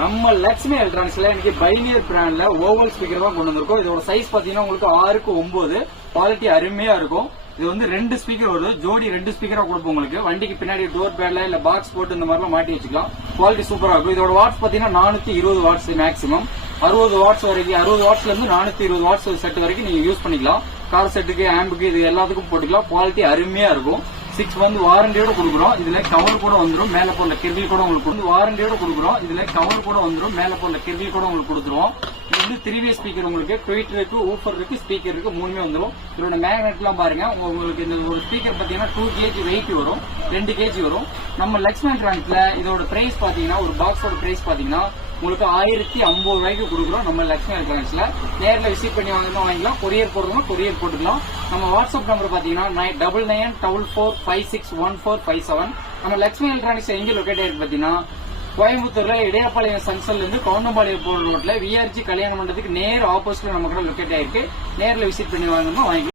நம்ம லட்சுமி எலக்ட்ரானிக்ஸ்ல இன்னைக்கு பைனியர் பிராண்ட்ல ஓவல் ஸ்பீக்கர் தான் கொண்டு வந்திருக்கோம். இதோட சைஸ் பாத்தீங்கன்னா உங்களுக்கு 6க்கு 9, குவாலிட்டி அருமையா இருக்கும். இது வந்து 2 ஸ்பீக்கர் வருது, ஜோடி 2 ஸ்பீக்கரா கொடுப்போம் உங்களுக்கு. வண்டிக்கு பின்னாடி டோர் பேட்ல இல்ல பாக்ஸ் போட்டு இந்த மாதிரிலாம் மாட்டி வச்சுக்கலாம். குவாலிட்டி சூப்பரா இருக்கும். இதோட வாட்ஸ் பாத்தீங்கன்னா 420 வாட்ஸ் மேக்ஸிமம், 60 வாட்ஸ் வரைக்கும், 60 வாட்ஸ்ல இருந்து 420 வாட்ஸ் செட் வரைக்கும் நீங்க யூஸ் பண்ணிக்கலாம். கார் செட்டுக்கு, ஆம்புக்கு, இது எல்லாத்துக்கும் போட்டுக்கலாம். குவாலிட்டி அருமையா இருக்கும். 6 வந்து வாரண்டியோட கொடுக்குறோம். இதுல கவர் கூட வந்துடும், மேல போல கிரில் கூட உங்களுக்கு வாரண்டியோட கொடுக்குறோம். இதுல கவர் கூட வந்துடும், மேல போல கிரில் கூட உங்களுக்கு கொடுத்துருவோம். இது வந்து 3 வே ஸ்பீக்கர், உங்களுக்கு ட்வீட்டர் இருக்கு, ஊஃபர் இருக்கு, ஸ்பீக்கர் இருக்கு, மூணுமே வந்துடும். இதோட மேக்னெட் எல்லாம் பாருங்க. உங்களுக்கு இந்த ஒரு ஸ்பீக்கர் பாத்தீங்கன்னா 2 kg வெயிட் வரும், 2 kg வரும். நம்ம லக்ஷ்மி எலக்ட்ரானிக்ஸ்ல இதோட பிரைஸ் பாத்தீங்கன்னா, ஒரு பாக்ஸோட பிரைஸ் பாத்தீங்கன்னா உங்களுக்கு 1050 ரூபாய்க்கு கொடுக்குறோம். நம்ம லக்ஷ்மி எலக்ட்ரானிக்ஸ்ல நேரில் விசிட் பண்ணி வாங்கிக்கலாம். கொரியர் போடுறோம், கொரியர் போட்டுக்கலாம். நம்ம வாட்ஸ்அப் நம்பர் பாத்தீங்கன்னா 9994561457. நம்ம லக்ஷ்மி எலக்ட்ரானிக்ஸ் எங்க லொகேட் ஆயிருக்கு பாத்தீங்கன்னா, கோயம்புத்தூர்ல இடையாப்பாளையம் சன்சல்ல இருந்து கவுண்டம்பாளையம் போற ரோட்ல விஆர்ஜி கல்யாண மண்டபத்துக்கு நேர் ஆப்போசிட்ல நம்ம கூட லொகேட் ஆயிருக்கு. நேரில் விசிட் பண்ணி வாங்கணும் வாங்கிக்கலாம்.